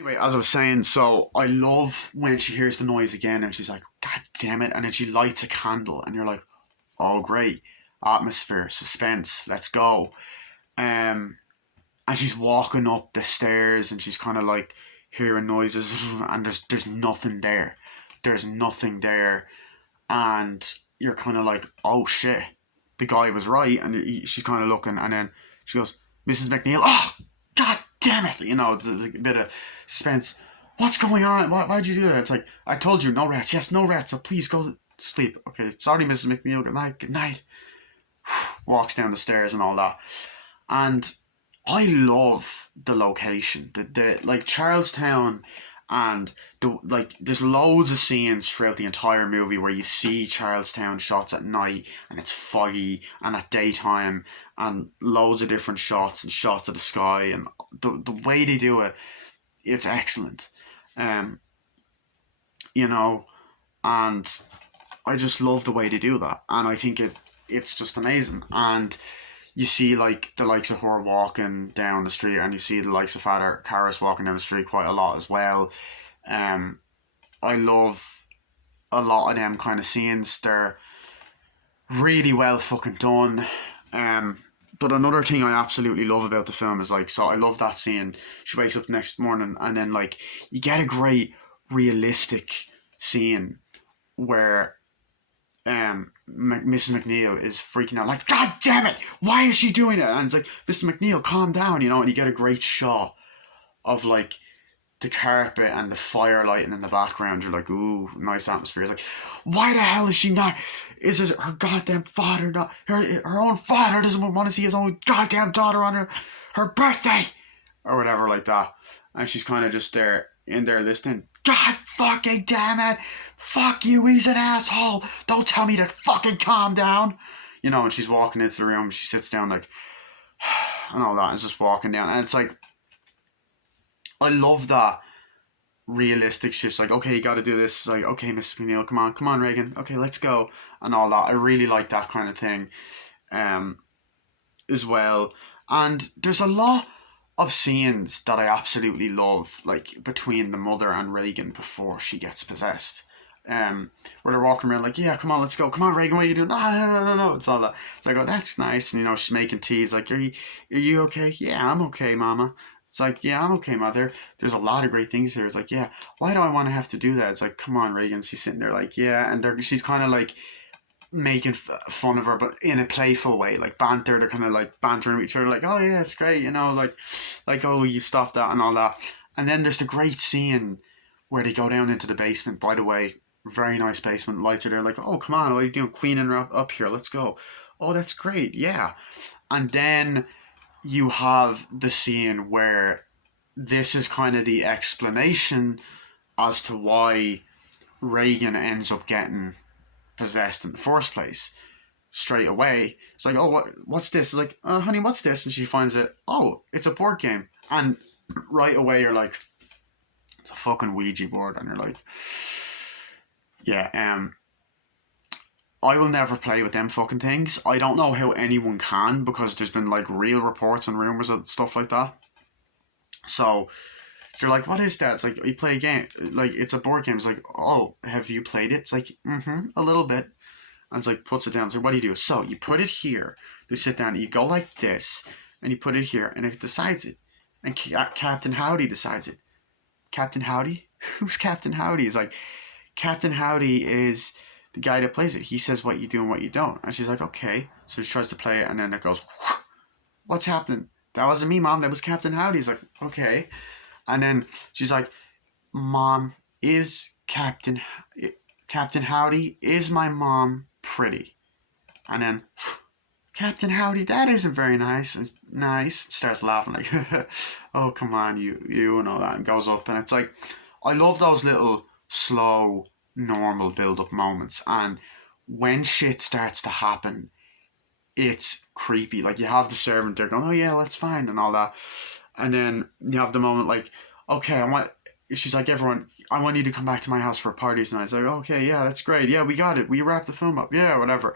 Anyway, as I was saying, so I love when she hears the noise again and she's like, God damn it. And then she lights a candle and you're like, oh, great. Atmosphere, suspense, let's go. Um, and she's walking up the stairs and she's kind of like hearing noises and there's nothing there. There's nothing there. And you're kind of like, oh shit, the guy was right. And she's kind of looking and then she goes, Mrs. McNeil, oh, God damn it. You know, there's a bit of suspense. What's going on? Why'd you do that? It's like, I told you, no rats. Yes, no rats. So please go to sleep. Okay, sorry, Mrs. McNeil. Good night. Good night. Walks down the stairs and all that. And I love the location. The like Charlestown and there's loads of scenes throughout the entire movie where you see Charlestown shots at night and it's foggy and at daytime and loads of different shots and shots of the sky and the way they do it, it's excellent. Um, you know, and I just love the way they do that, and I think it's just amazing. And you see like the likes of her walking down the street, and you see the likes of Father Karras walking down the street quite a lot as well. Um, I love a lot of them kind of scenes. They're really well fucking done. But another thing I absolutely love about the film is like, so I love that scene. She wakes up the next morning, and then like you get a great realistic scene where Mrs. McNeil is freaking out, like, God damn it, why is she doing it? And it's like, Mr. McNeil, calm down, and you get a great shot of like the carpet and the fire lighting in the background. You're like, ooh, nice atmosphere. It's like, why the hell is she not? Is it her goddamn father not? Her own father doesn't want to see his own goddamn daughter on her birthday or whatever like that. And she's kind of just there in there listening. God fucking damn it! Fuck you, he's an asshole! Don't tell me to fucking calm down! And she's walking into the room, she sits down like, and all that, and just walking down. And it's like, I love that realistic shit. Like, okay, you gotta do this. It's like, okay, Mrs. McNeil, come on, Reagan. Okay, let's go. And all that. I really like that kind of thing um, as well. And there's a lot of scenes that I absolutely love, like between the mother and Reagan before she gets possessed. Where they're walking around like, yeah, come on, let's go. Come on, Reagan, what are you doing? No, no, no, no, no. It's all that. It's like, oh, that's nice. And, she's making teas. Like, are you okay? Yeah, I'm okay, Mama. It's like, yeah, I'm okay, Mother. There's a lot of great things here. It's like, yeah, why do I want to have to do that? It's like, come on, Reagan. She's sitting there like, yeah. And she's kind of like making fun of her, but in a playful way, like banter. They're kind of like bantering with each other, like, oh yeah, it's great, like oh, you stop that and all that. And then there's the great scene where they go down into the basement. By the way, very nice basement. Lights are there, like, oh come on, what are you doing, cleaning up here? Let's go. Oh, that's great, yeah. And then you have the scene where this is kind of the explanation as to why Reagan ends up getting possessed in the first place. Straight away, it's like, oh, what's this? It's like, honey, what's this? And she finds it. Oh, it's a board game. And right away, you're like, it's a fucking Ouija board, and you're like, yeah. I will never play with them fucking things. I don't know how anyone can, because there's been like real reports and rumors of stuff like that. So you're like, what is that? It's like, you play a game, like it's a board game. It's like, oh, have you played it? It's like, a little bit. And it's like, puts it down. It's like, what do you do? So you put it here. You sit down. You go like this, and you put it here, and it decides it. And Captain Howdy decides it. Captain Howdy? Who's Captain Howdy? It's like, Captain Howdy is the guy that plays it. He says what you do and what you don't. And she's like, okay. So she tries to play it, and then it goes, what's happening? That wasn't me, Mom. That was Captain Howdy. He's like, okay. And then she's like, Mom, is Captain Howdy, is my mom pretty? And then, Captain Howdy, that isn't very nice. And nice. Starts laughing like, oh, come on, you, and all that. And goes up. And it's like, I love those little slow, normal build-up moments. And when shit starts to happen, it's creepy. Like, you have the servant there going, oh, yeah, that's fine, and all that. And then you have the moment like, okay, she's like, everyone, I want you to come back to my house for parties tonight. It's like, okay, yeah, that's great. Yeah, we got it. We wrapped the film up. Yeah, whatever.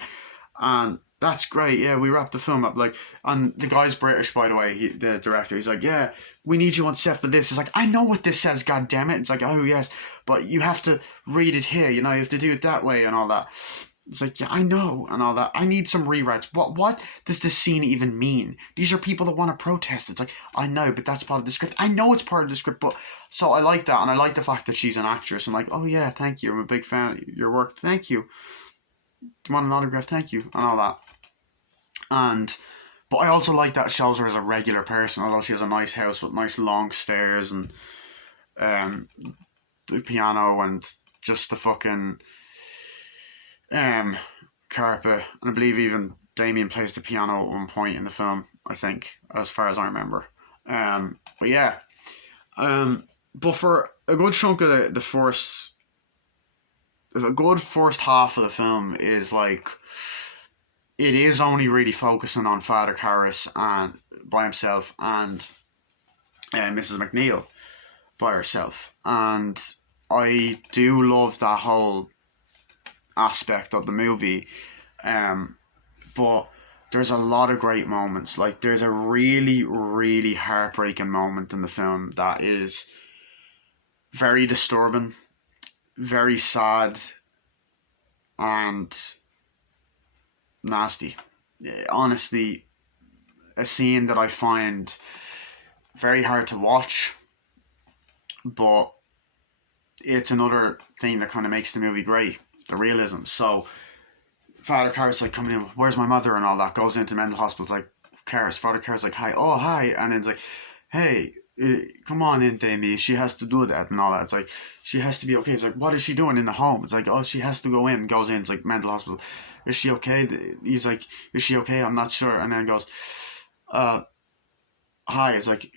And that's great. Yeah, we wrapped the film up. Like, and the guy's British, by the way. The director. He's like, yeah, we need you on set for this. It's like, I know what this says. God damn it! It's like, oh yes, but you have to read it here. You know, you have to do it that way and all that. It's like, yeah, I know and all that. I need some rewrites. What does this scene even mean? These are people that want to protest. It's like, I know, but that's part of the script. I know it's part of the script, but so I like that, and I like the fact that she's an actress. I'm like, oh yeah, thank you. I'm a big fan of your work. Thank you. Do you want an autograph? Thank you, and all that. And but I also like that it shows her as a regular person, although she has a nice house with nice long stairs and um the piano and just the fucking um carpet. And I believe even Damien plays the piano at one point in the film, I think, as far as I remember. But yeah. But for a good chunk of the first a good first half of the film is like it is only really focusing on Father Karras and by himself and Mrs. McNeil by herself, and I do love that whole aspect of the movie. Um, but there's a lot of great moments. Like there's a really, really heartbreaking moment in the film that is very disturbing, very sad, and nasty. Honestly, a scene that I find very hard to watch, but it's another thing that kind of makes the movie great, the realism. So Father Karras like coming in, where's my mother and all that, goes into mental hospital. It's like Father Karras like, hi, oh hi, and then it's like, hey, come on in, Damien. She has to do that and all that. It's like she has to be okay. It's like, what is she doing in the home? It's like, oh, she has to go in. Goes in. It's like mental hospital. Is she okay? He's like, is she okay? I'm not sure. And then goes, uh, hi. It's like,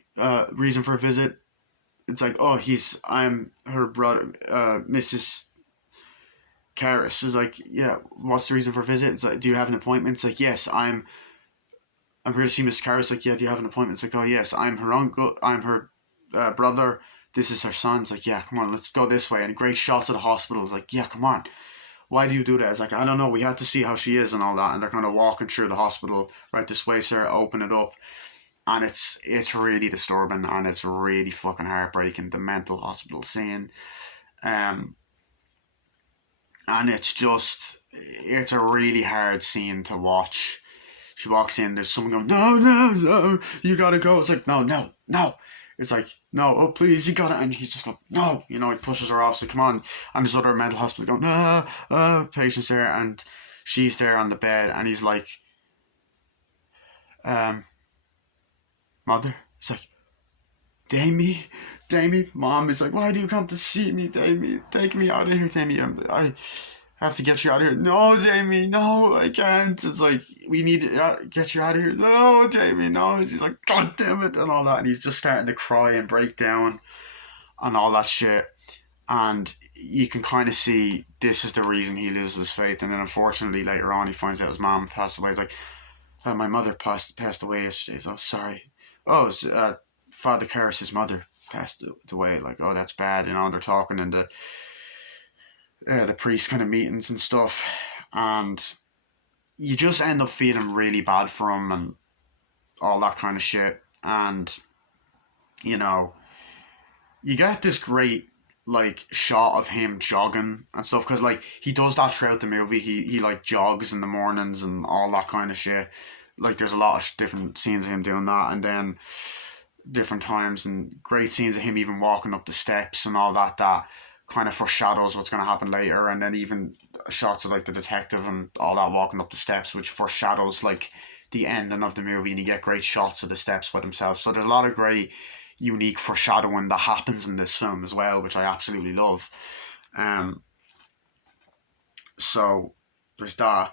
reason for a visit. It's like, oh, I'm her brother, Mrs. Karras. Is like, yeah. What's the reason for a visit? It's like, do you have an appointment? It's like, yes, I'm here to see Miss Karras. Like, yeah, do you have an appointment? It's like, oh yes, I'm her uncle. I'm her brother. This is her son. It's like, yeah, come on, let's go this way. And great shots of the hospital. It's like, yeah, come on. Why do you do that? It's like, I don't know. We have to see how she is and all that. And they're kind of walking through the hospital. Right this way, sir. Open it up. And it's really disturbing and it's really fucking heartbreaking. The mental hospital scene. Um, and it's a really hard scene to watch. She walks in, there's someone going, no, no, no, you gotta go. It's like, no, no, no. It's like, no, oh, please, you gotta. And he's just like, no, he pushes her off. So come on. And there's other mental hospital going, no, patient's there. And she's there on the bed. And he's like, um, mother. It's like, Damie, mom is like, why do you come to see me, Damie? Take me out of here, Damie. I have to get you out of here. No, Jamie, no, I can't. It's like, we need to get you out of here. No, Jamie, no. She's like, God damn it, and all that. And he's just starting to cry and break down and all that shit. And you can kind of see this is the reason he loses faith. And then unfortunately, later on, he finds out his mom passed away. He's like, oh, my mother passed away yesterday. Oh, sorry. Oh, it's, Father Karras' mother passed away. Like, oh, that's bad. They're talking in the priest kind of meetings and stuff, and you just end up feeling really bad for him and all that kind of shit. And you get this great like shot of him jogging and stuff, because like he does that throughout the movie. He like jogs in the mornings and all that kind of shit. Like there's a lot of different scenes of him doing that, and then different times and great scenes of him even walking up the steps and all that kind of foreshadows what's going to happen later. And then even shots of like the detective and all that walking up the steps, which foreshadows like the ending of the movie, and you get great shots of the steps by themselves. So there's a lot of great unique foreshadowing that happens in this film as well, which I absolutely love. So there's that.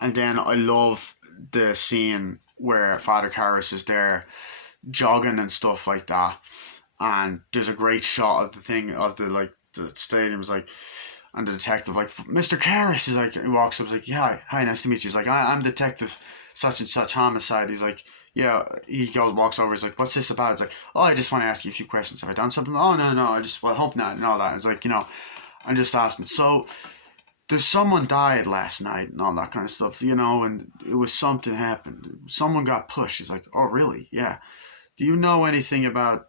And then I love the scene where Father Karras is there jogging and stuff like that, and there's a great shot of the thing of the stadium's like, and the detective like, Mr. Karras is like, he walks up, he's like, yeah, hi, nice to meet you. He's like, I'm detective such and such homicide. He's like, yeah. He goes, walks over, he's like, what's this about? It's like, oh, I just want to ask you a few questions. Have I done something? Oh, no, I just, well, hope not, and all that. It's like, I'm just asking. So there's someone died last night and all that kind of stuff, and it was something happened. Someone got pushed. He's like, oh, really? Yeah. Do you know anything about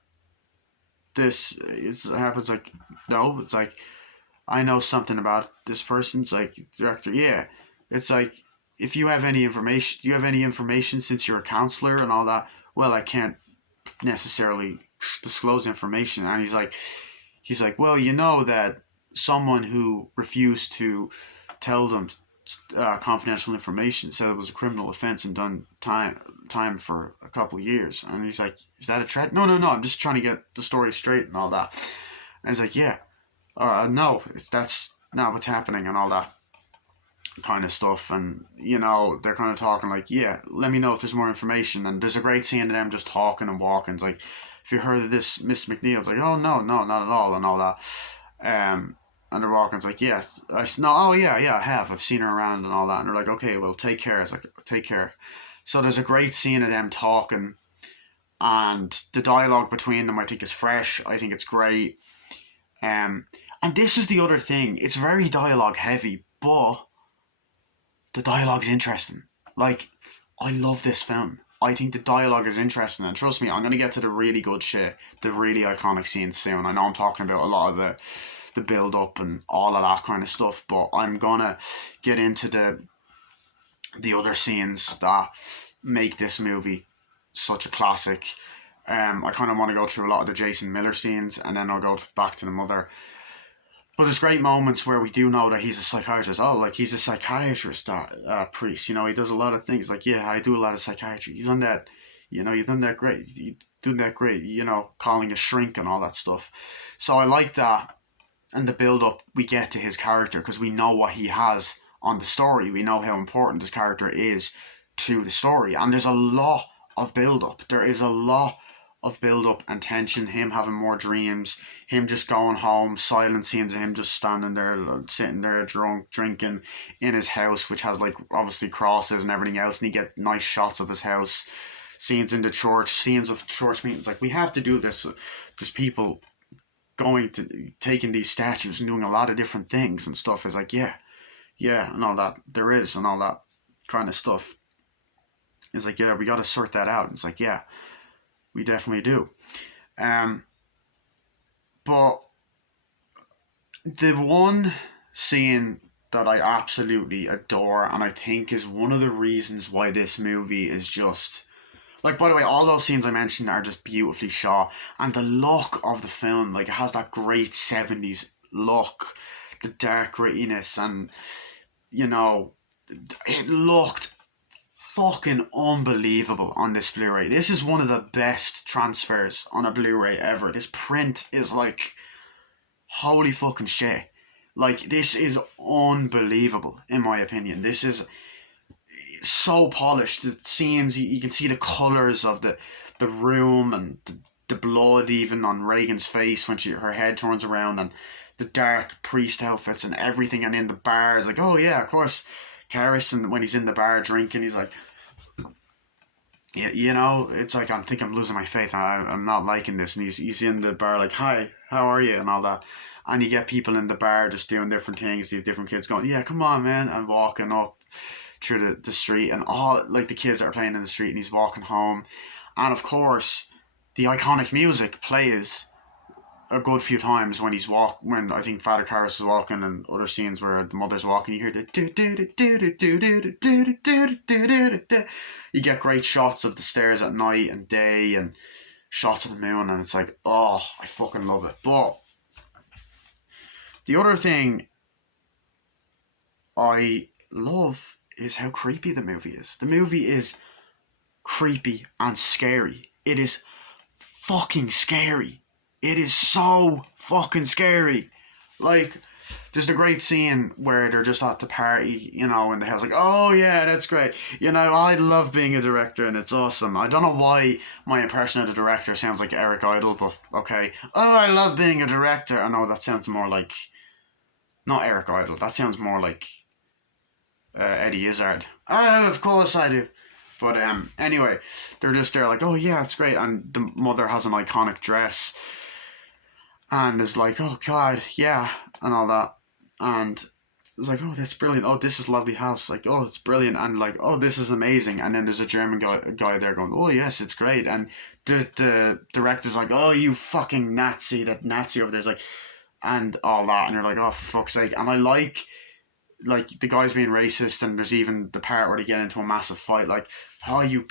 this? It happens like, no. It's like, I know something about this person. It's like, director, yeah. It's like, if you have any information, do you have any information since you're a counselor and all that? Well, I can't necessarily disclose information. And he's like, well, you know that someone who refused to tell them confidential information said it was a criminal offense and done time for a couple of years. And he's like, is that a threat? No, no, no. I'm just trying to get the story straight and all that. And he's like, yeah, no, that's not what's happening and all that kind of stuff. And they're kind of talking like, yeah, let me know if there's more information. And there's a great scene of them just talking and walking. It's like, if you heard of this Miss McNeil? It's like, oh, no, no, not at all and all that. And they're walking. It's like, yeah, no, oh yeah, I have. I've seen her around and all that. And they're like, okay, well, take care. It's like, take care. So there's a great scene of them talking, and the dialogue between them, I think, is fresh. I think it's great. And this is the other thing. It's very dialogue heavy, but the dialogue's interesting. Like, I love this film. I think the dialogue is interesting, and trust me, I'm going to get to the really good shit, the really iconic scenes soon. I know I'm talking about a lot of the build up and all of that kind of stuff, but I'm going to get into the other scenes that make this movie such a classic. I kind of want to go through a lot of the Jason Miller scenes, and then I'll go back to the mother. But there's great moments where we do know that he's a psychiatrist. Oh, like, he's a psychiatrist, priest. He does a lot of things. Like, yeah, I do a lot of psychiatry. You've done that. You've done that great. You've done that great. Calling a shrink and all that stuff. So I like that, and the build up we get to his character, because we know what he has on the story. We know how important this character is to the story, and there's a lot of build up. There is a lot of build up and tension. Him having more dreams, him just going home, silent scenes of him just standing there, sitting there drunk, drinking in his house, which has like obviously crosses and everything else, and you get nice shots of his house. Scenes in the church, scenes of church meetings. Like, we have to do this. There's people taking these statues and doing a lot of different things and stuff. Is like, yeah, and all that there is, and all that kind of stuff. It's like, yeah, we got to sort that out. It's like, yeah, we definitely do. But the one scene that I absolutely adore, and I think is one of the reasons why this movie is just, like, by the way, all those scenes I mentioned are just beautifully shot, and the look of the film, like, it has that great 70s look, the dark grittiness, and it looked fucking unbelievable on this Blu-ray. This is one of the best transfers on a Blu-ray ever. This print is like, holy fucking shit. Like, this is unbelievable, in my opinion. This is so polished. The scenes, you can see the colours of the room, and the blood even on Reagan's face when her head turns around, and the dark priest outfits and everything. And in the bar, it's like, oh yeah, of course, Harrison, when he's in the bar drinking, he's like, yeah, it's like, I think I'm losing my faith. I'm not liking this. And he's in the bar like, hi, how are you, and all that. And you get people in the bar just doing different things. You have different kids going, yeah, come on, man, and walking up through the street, and all, like, the kids that are playing in the street, and he's walking home. And of course, the iconic music plays a good few times when when I think Father Karras is walking, and other scenes where the mother's walking, you hear the do do do do do do do do do do. You get great shots of the stairs at night and day, and shots of the moon, and it's like, oh, I fucking love it. But the other thing I love is how creepy the movie is. The movie is creepy and scary. It is fucking scary. It is so fucking scary. Like, there's the great scene where they're just at the party, and the house, like, oh yeah, that's great. I love being a director, and it's awesome. I don't know why my impression of the director sounds like Eric Idle, but okay. Oh, I love being a director. I know that sounds more like, not Eric Idle. That sounds more like Eddie Izzard. Oh, of course I do. But anyway, they're just there like, oh yeah, it's great. And the mother has an iconic dress, and is like, oh god, yeah, and all that. And it's like, oh, that's brilliant. Oh, this is a lovely house. Like, oh, it's brilliant. And like, oh, this is amazing. And then there's a German guy there going, oh, yes, it's great. And the director's like, oh, you fucking Nazi. That Nazi over there's like, and all that. And you're like, oh, for fuck's sake. And I like the guy's being racist, and there's even the part where they get into a massive fight, like, oh, you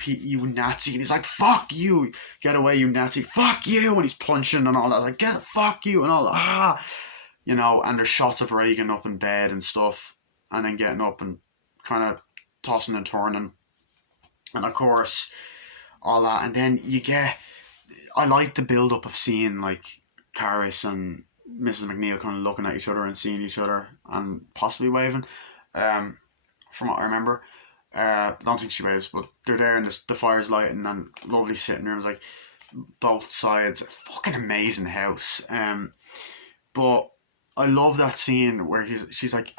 Nazi, and he's like, fuck you, get away, you Nazi, fuck you, and he's punching and all that, like, get fuck you and all that, and there's shots of Reagan up in bed and stuff, and then getting up and kind of tossing and turning, and of course all that, and then I like the build up of seeing like Karis and Mrs. McNeil kind of looking at each other and seeing each other and possibly waving. Um, from what I remember, I don't think she waves, but they're there and the fire's lighting and lovely sitting rooms, like both sides. Fucking amazing house. But I love that scene where she's like,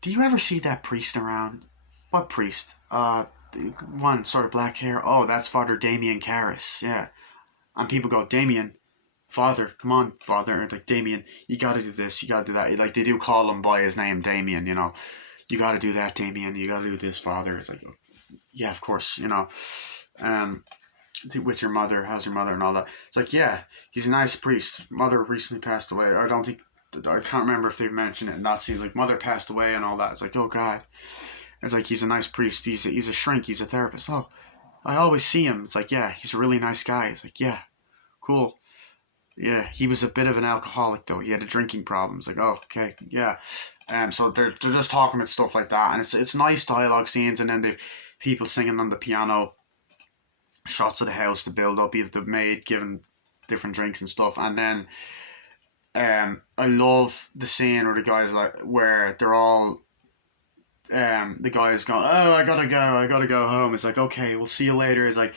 do you ever see that priest around? What priest? One sort of black hair. Oh, that's Father Damien Karras. Yeah. And people go, Damien, Father, come on, Father. Like, Damien, you gotta do this, you gotta do that. Like, they do call him by his name, Damien, You gotta do that, Damien, you gotta do this, Father. It's like, yeah, of course, Um, with your mother, how's your mother and all that. It's like, yeah, he's a nice priest. Mother recently passed away. I can't remember if they've mentioned it in that scene. Like, mother passed away and all that. It's like, oh, God. It's like, he's a nice priest. He's a shrink. He's a therapist. Oh, I always see him. It's like, yeah, he's a really nice guy. It's like, yeah, cool. Yeah, he was a bit of an alcoholic though. He had a drinking problem. It's like, oh, okay, yeah. So they're just talking about stuff like that, and it's nice dialogue scenes, and then they've people singing on the piano, shots of the house, the build up, even the maid giving different drinks and stuff, and then I love the scene where the guys like where they're all the guy's going, oh, I gotta go home. It's like, okay, we'll see you later. It's like,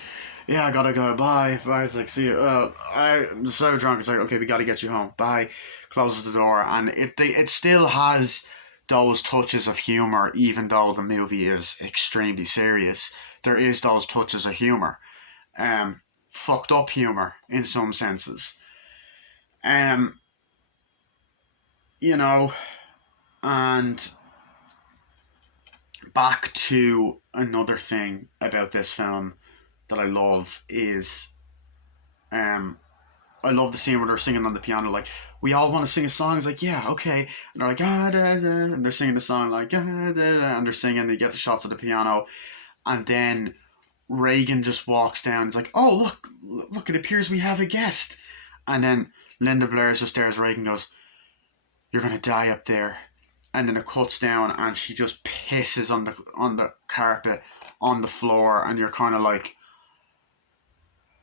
yeah, I gotta go, bye. It's like, see you. I'm so drunk. It's like, okay, we gotta get you home, bye. Closes the door, and it still has those touches of humor, even though the movie is extremely serious. There is those touches of humor, fucked up humor in some senses, um, you know, and back to another thing about this film that I love is I love the scene where they're singing on the piano, like, we all want to sing a song. It's like, yeah, okay. And they're like, ah, da, da, and they're singing the song, like, ah, da, da, and they're singing, they get the shots of the piano. And then Reagan just walks down. It's like, oh, look, it appears we have a guest. And then Linda Blair's just there as Reagan goes, you're going to die up there. And then it cuts down and she just pisses on the carpet, on the floor. And you're kind of like,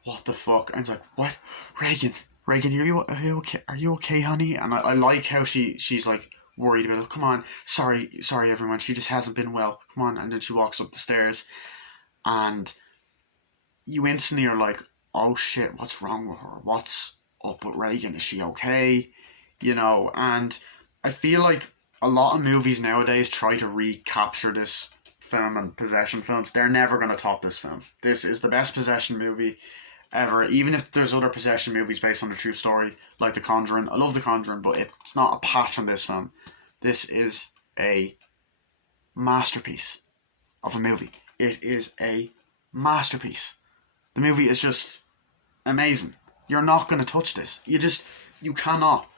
what the fuck? And it's like, what? Reagan, are you okay? Are you okay, honey? And I like how she's like worried about it. Come on, sorry, everyone. She just hasn't been well. Come on. And then she walks up the stairs, and you instantly are like, oh shit, what's wrong with her? What's up with Reagan? Is she okay? And I feel like a lot of movies nowadays try to recapture this film and possession films. They're never going to top this film. This is the best possession movie ever, even if there's other possession movies based on a true story like The Conjuring. I love The Conjuring, but it's not a patch on this film. This is a masterpiece of a movie. It is a masterpiece. The movie is just amazing. You're not going to touch this. You cannot.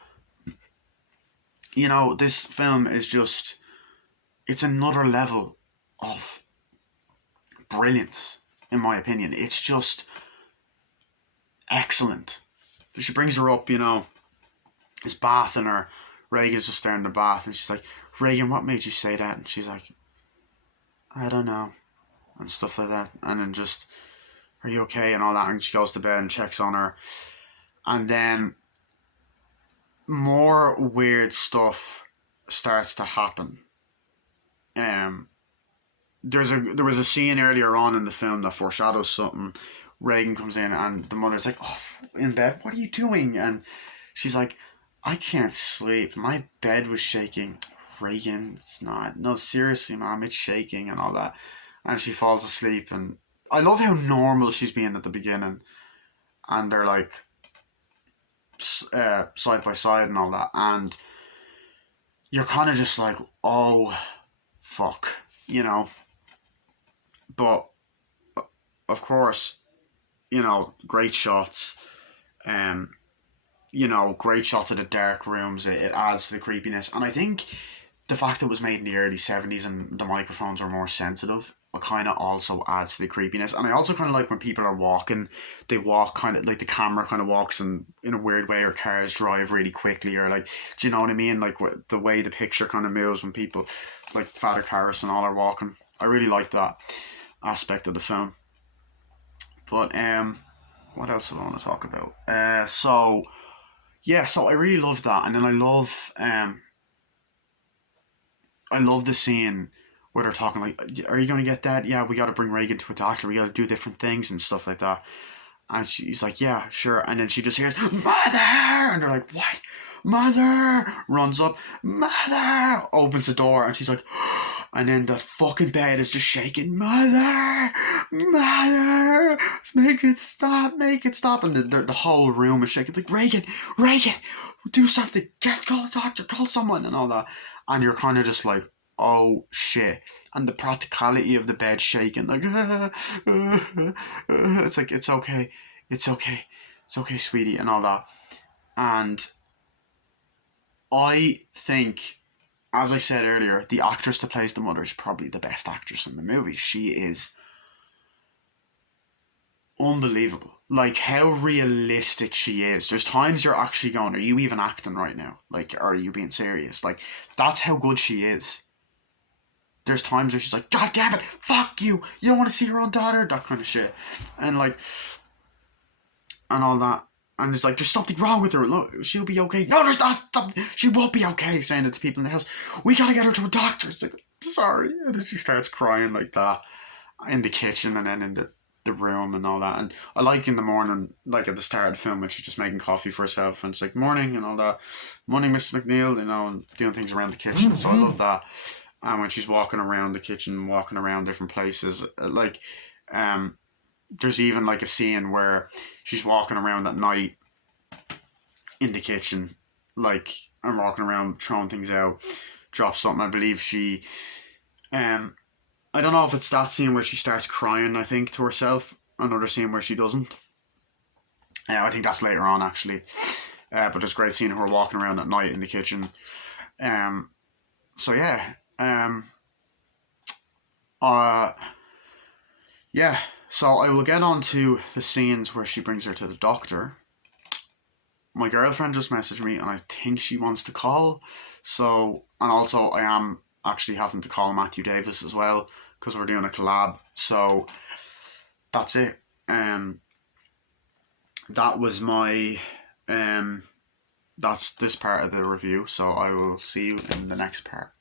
This film is just, it's another level of brilliance, in my opinion. It's just excellent. She brings her up, is bathing her. Reagan's just there in the bath, and she's like, Reagan, what made you say that? And she's like, I don't know, and stuff like that. And then just, are you okay? And all that. And she goes to bed and checks on her. And then more weird stuff starts to happen. There was a scene earlier on in the film that foreshadows something. Reagan comes in and the mother's like, oh, in bed, what are you doing? And she's like, I can't sleep. My bed was shaking. Reagan, it's not. No, seriously, Mom, it's shaking and all that. And she falls asleep. And I love how normal she's being at the beginning. And they're like side by side and all that. And you're kind of just like, oh, fuck, you know. But of course, great shots. Um, great shots of the dark rooms. It adds to the creepiness, and I think the fact that it was made in the early 70s and the microphones are more sensitive, it kind of also adds to the creepiness. And I also kind of like when people are walking, they walk kind of like the camera kind of walks in a weird way, or cars drive really quickly, or like, do you know what I mean? Like the way the picture kind of moves when people, like Father Karras and all, are walking. I really like that aspect of the film. But what else do I want to talk about? So yeah, so I really love that, and then I love the scene where they're talking like, "Are you going to get that? Yeah, we got to bring Reagan to a doctor. We got to do different things and stuff like that." And she's like, "Yeah, sure." And then she just hears, "Mother!" And they're like, "What?" "Mother!" Runs up, "Mother!" Opens the door, and she's like, and then the fucking bed is just shaking. "Mother! Mother! Make it stop! Make it stop!" And the whole room is shaking. Like, "Reagan! Reagan! Do something! Call a doctor! Call someone!" And all that. And you're kind of just like, oh shit. And the practicality of the bed shaking, like, it's like, it's okay, it's okay, it's okay, sweetie, and all that. And I think, as I said earlier, the actress that plays the mother is probably the best actress in the movie. She is unbelievable. Like, how realistic she is. There's times you're actually going, are you even acting right now? Like, are you being serious? Like, that's how good she is. There's times where she's like, "God damn it, fuck you! You don't want to see your own daughter," that kind of shit, and like, and all that. And it's like, there's something wrong with her. Look, she'll be okay. No, there's not. She won't be okay. Saying it to people in the house. We gotta get her to a doctor. It's like, sorry, and then she starts crying like that in the kitchen, and then in the room and all that. And I like in the morning, like at the start of the film, when she's just making coffee for herself, and it's like, "Morning," and all that. "Morning, Mrs. McNeil," and doing things around the kitchen. So I love that. And when she's walking around the kitchen, walking around different places, like, um, there's even like a scene where she's walking around at night in the kitchen, like, and walking around throwing things out, drops something. I believe um, I don't know if it's that scene where she starts crying, I think, to herself. Another scene where she doesn't. I think that's later on, actually. But there's a great scene of her walking around at night in the kitchen. Um, so yeah. Uh, Yeah, so I will get on to the scenes where she brings her to the doctor. My girlfriend just messaged me, and I think she wants to call. So, and also I am actually having to call Matthew Davis as well because we're doing a collab. So that's it. That was my that's this part of the review. So I will see you in the next part.